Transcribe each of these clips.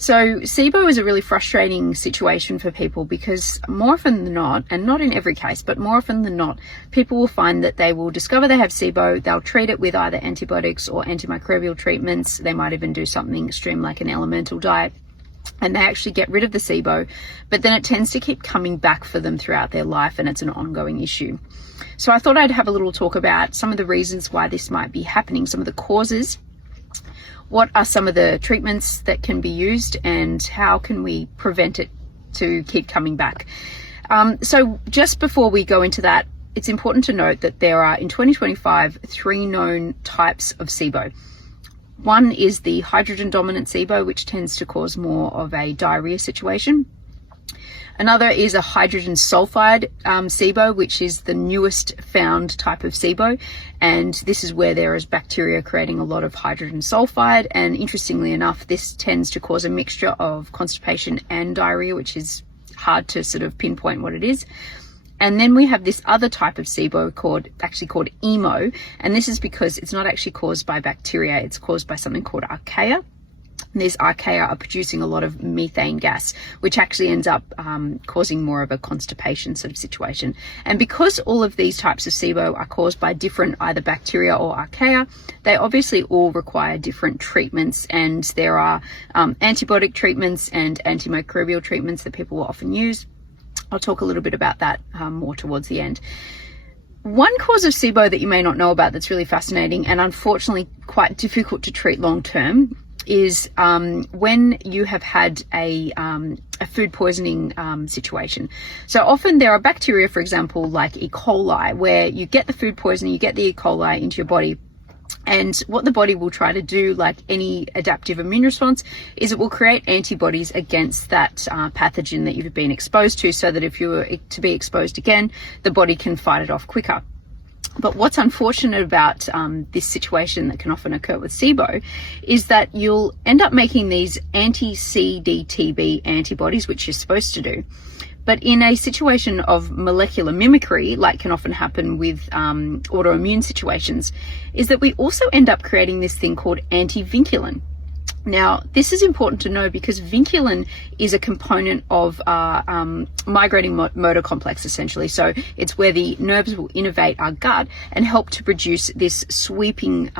So SIBO is a really frustrating situation for people because more often than not, and not in every case, but more often than not, people will find that they will discover they have SIBO, they'll treat it with either antibiotics or antimicrobial treatments. They might even do something extreme like an elemental diet, and they actually get rid of the SIBO, but then it tends to keep coming back for them throughout their life, and it's an ongoing issue. So I thought I'd have a little talk about some of the reasons why this might be happening, some of the causes. What are some of the treatments that can be used, and how can we prevent it to keep coming back? So just before we go into that, it's important to note that there are, in 2025, 3 known types of SIBO. One is the hydrogen dominant SIBO, which tends to cause more of a diarrhea situation. Another is a hydrogen sulfide SIBO, which is the newest found type of SIBO. And this is where there is bacteria creating a lot of hydrogen sulfide. And interestingly enough, this tends to cause a mixture of constipation and diarrhea, which is hard to sort of pinpoint what it is. And then we have this other type of SIBO called EMO. And this is because it's not actually caused by bacteria. It's caused by something called archaea. And these archaea are producing a lot of methane gas, which actually ends up causing more of a constipation sort of situation. And because all of these types of SIBO are caused by different either bacteria or archaea, they obviously all require different treatments. And there are antibiotic treatments and antimicrobial treatments that people will often use. I'll talk a little bit about that more towards the end. One cause of SIBO that you may not know about that's really fascinating and unfortunately quite difficult to treat long term is when you have had a food poisoning situation. So often there are bacteria, for example, like E. coli, where you get the food poisoning, you get the E. coli into your body. And what the body will try to do, like any adaptive immune response, is it will create antibodies against that pathogen that you've been exposed to, so that if you were to be exposed again, the body can fight it off quicker. But what's unfortunate about this situation that can often occur with SIBO is that you'll end up making these anti-CDTB antibodies, which you're supposed to do. But in a situation of molecular mimicry, like can often happen with autoimmune situations, is that we also end up creating this thing called antivinculin. Now, this is important to know because vinculin is a component of our migrating motor complex, essentially. So it's where the nerves will innervate our gut and help to produce this sweeping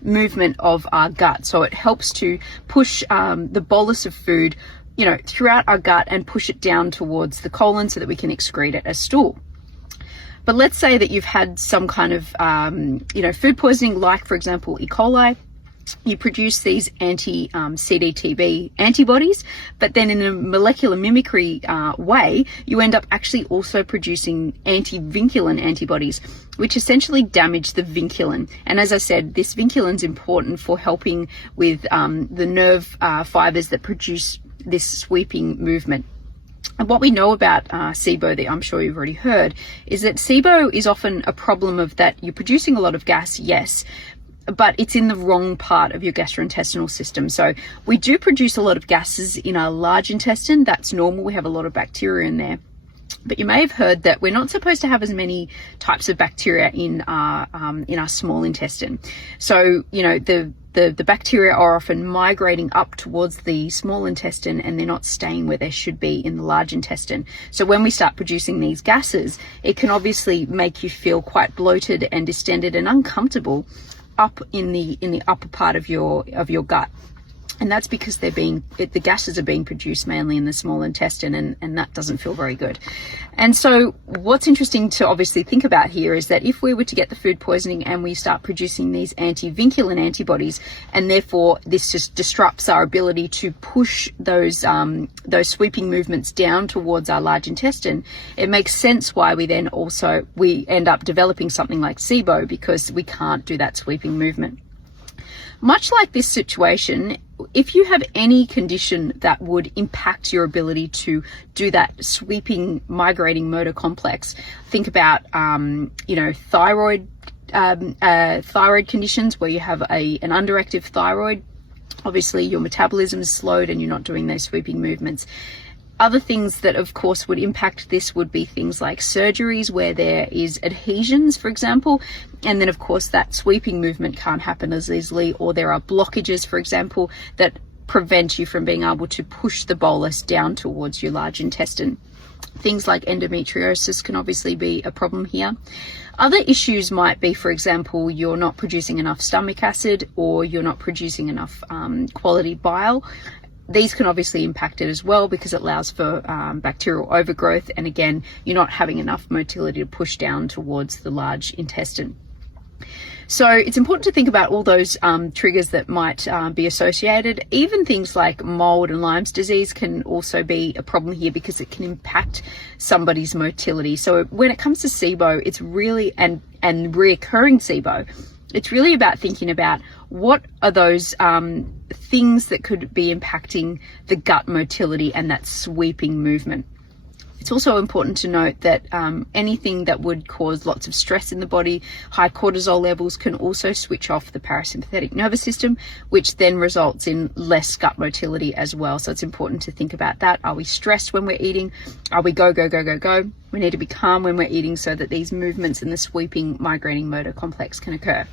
movement of our gut. So it helps to push the bolus of food, throughout our gut and push it down towards the colon so that we can excrete it as stool. But let's say that you've had some kind of, food poisoning, like, for example, E. coli. You produce these anti-CDTB antibodies, but then in a molecular mimicry way, you end up actually also producing antivinculin antibodies, which essentially damage the vinculin. And as I said, this vinculin is important for helping with the nerve fibers that produce this sweeping movement. And what we know about SIBO, that I'm sure you've already heard, is that SIBO is often a problem of that you're producing a lot of gas, yes, but it's in the wrong part of your gastrointestinal system. So we do produce a lot of gases in our large intestine. That's normal. We have a lot of bacteria in there. But you may have heard that we're not supposed to have as many types of bacteria in our small intestine. So, the bacteria are often migrating up towards the small intestine, and they're not staying where they should be in the large intestine. So when we start producing these gases, it can obviously make you feel quite bloated and distended and uncomfortable up in the upper part of your gut. And that's because the gases are being produced mainly in the small intestine, and that doesn't feel very good. And so what's interesting to obviously think about here is that if we were to get the food poisoning and we start producing these antivinculin antibodies, and therefore this just disrupts our ability to push those sweeping movements down towards our large intestine, it makes sense why we end up developing something like SIBO, because we can't do that sweeping movement. Much like this situation, if you have any condition that would impact your ability to do that sweeping, migrating motor complex, think about, thyroid conditions where you have an underactive thyroid. Obviously, your metabolism is slowed and you're not doing those sweeping movements. Other things that, of course, would impact this would be things like surgeries where there is adhesions, for example, and then, of course, that sweeping movement can't happen as easily, or there are blockages, for example, that prevent you from being able to push the bolus down towards your large intestine. Things like endometriosis can obviously be a problem here. Other issues might be, for example, you're not producing enough stomach acid, or you're not producing enough quality bile. These can obviously impact it as well, because it allows for bacterial overgrowth, and again, you're not having enough motility to push down towards the large intestine. So it's important to think about all those triggers that might be associated. Even things like mold and Lyme's disease can also be a problem here, because it can impact somebody's motility. So when it comes to SIBO, it's really, and reoccurring SIBO, it's really about thinking about what are those things that could be impacting the gut motility and that sweeping movement. It's also important to note that anything that would cause lots of stress in the body, high cortisol levels, can also switch off the parasympathetic nervous system, which then results in less gut motility as well. So it's important to think about that. Are we stressed when we're eating? Are we go, go, go, go, go? We need to be calm when we're eating, so that these movements in the sweeping migrating motor complex can occur.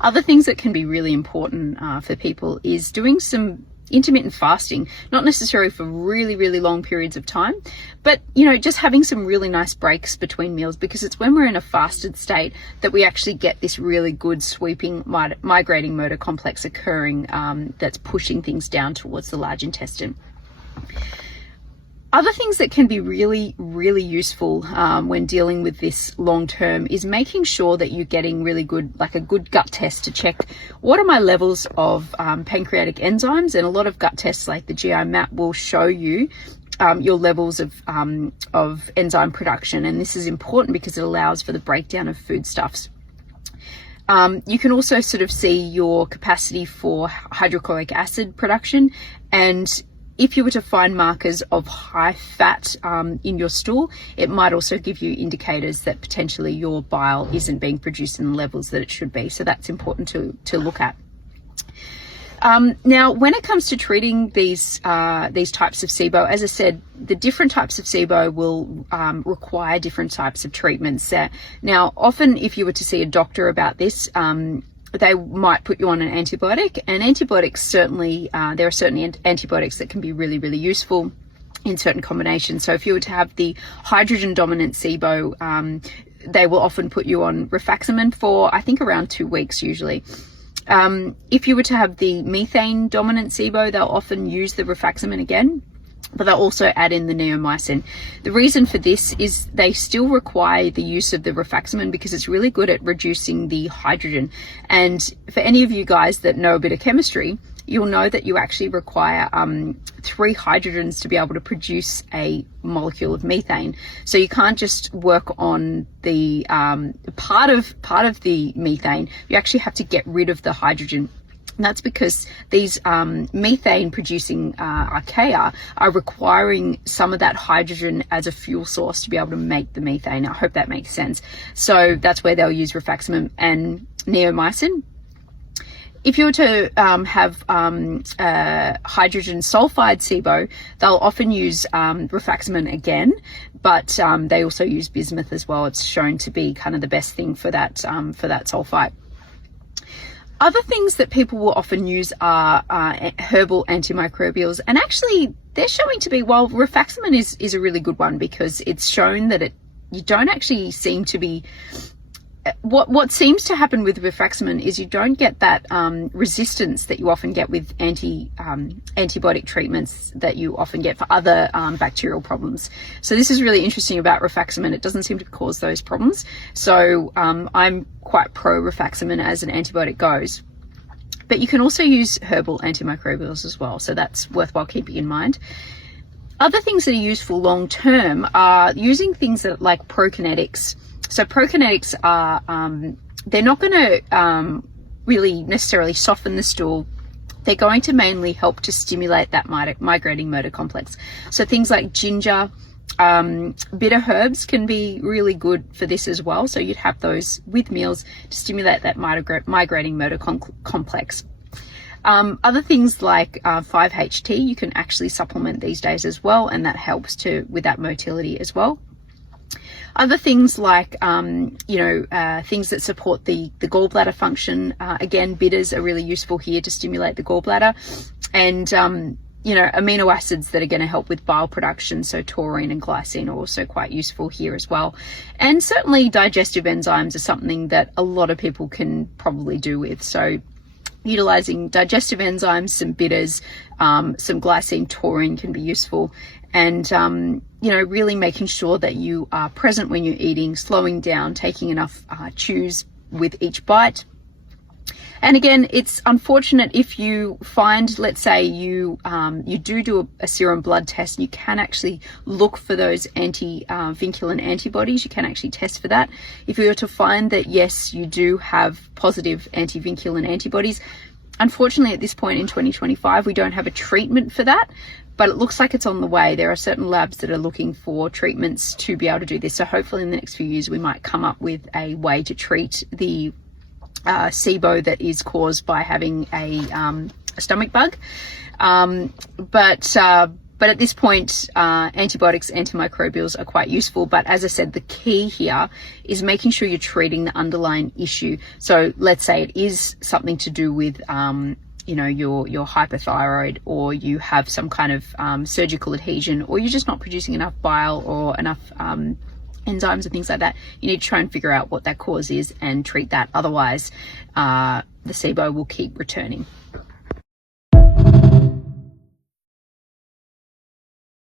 Other things that can be really important for people is doing some intermittent fasting, not necessarily for really, really long periods of time, but, you know, just having some really nice breaks between meals, because it's when we're in a fasted state that we actually get this really good sweeping migrating motor complex occurring, that's pushing things down towards the large intestine. Other things that can be really, really useful when dealing with this long term is making sure that you're getting really good, like a good gut test to check what are my levels of pancreatic enzymes. And a lot of gut tests like the GI map will show you your levels of enzyme production. And this is important because it allows for the breakdown of foodstuffs. You can also sort of see your capacity for hydrochloric acid production, and if you were to find markers of high fat in your stool, it might also give you indicators that potentially your bile isn't being produced in the levels that it should be. So that's important to look at. Now, when it comes to treating these types of SIBO, as I said, the different types of SIBO will require different types of treatments. Now, often if you were to see a doctor about this, they might put you on an antibiotic, and antibiotics certainly, there are certain antibiotics that can be really, really useful in certain combinations. So if you were to have the hydrogen dominant SIBO, they will often put you on rifaximin for, I think, around 2 weeks usually. If you were to have the methane dominant SIBO, they'll often use the rifaximin again, but they'll also add in the neomycin. The reason for this is they still require the use of the rifaximin because it's really good at reducing the hydrogen. And for any of you guys that know a bit of chemistry, you'll know that you actually require 3 hydrogens to be able to produce a molecule of methane. So you can't just work on the part of the methane. You actually have to get rid of the hydrogen. And that's because these methane producing archaea are requiring some of that hydrogen as a fuel source to be able to make the methane. I hope that makes sense. So that's where they'll use rifaximin and neomycin. If you were to have hydrogen sulfide SIBO, they'll often use rifaximin again, but they also use bismuth as well. It's shown to be kind of the best thing for that sulfite. Other things that people will often use are herbal antimicrobials, and actually they're showing to be, well, rifaximin is a really good one because it's shown that you don't actually seem to be, what seems to happen with rifaximin is you don't get that resistance that you often get with antibiotic treatments that you often get for other bacterial problems. So this is really interesting about rifaximin. It doesn't seem to cause those problems. So I'm quite pro rifaximin as an antibiotic goes. But you can also use herbal antimicrobials as well. So that's worthwhile keeping in mind. Other things that are useful long term are using things that like prokinetics. So prokinetics are, they're not going to really necessarily soften the stool. They're going to mainly help to stimulate that migrating motor complex. So things like ginger, bitter herbs can be really good for this as well. So you'd have those with meals to stimulate that migrating motor complex. Other things like 5-HT, you can actually supplement these days as well, and that helps with that motility as well. Other things like, things that support the gallbladder function. Again, bitters are really useful here to stimulate the gallbladder. And, amino acids that are going to help with bile production. So taurine and glycine are also quite useful here as well. And certainly digestive enzymes are something that a lot of people can probably do with. So utilizing digestive enzymes, some bitters, some glycine, taurine can be useful. And, really making sure that you are present when you're eating, slowing down, taking enough chews with each bite. And again, it's unfortunate if you find, let's say you do a serum blood test, and you can actually look for those anti-vinculin antibodies. You can actually test for that. If you were to find that, yes, you do have positive anti-vinculin antibodies, unfortunately at this point in 2025, we don't have a treatment for that, but it looks like it's on the way. There are certain labs that are looking for treatments to be able to do this. So hopefully in the next few years, we might come up with a way to treat the SIBO that is caused by having a stomach bug. But at this point, antibiotics, antimicrobials are quite useful. But as I said, the key here is making sure you're treating the underlying issue. So let's say it is something to do with, your hypothyroid, or you have some kind of surgical adhesion, or you're just not producing enough bile or enough enzymes and things like that. You need to try and figure out what that cause is and treat that. Otherwise, the SIBO will keep returning.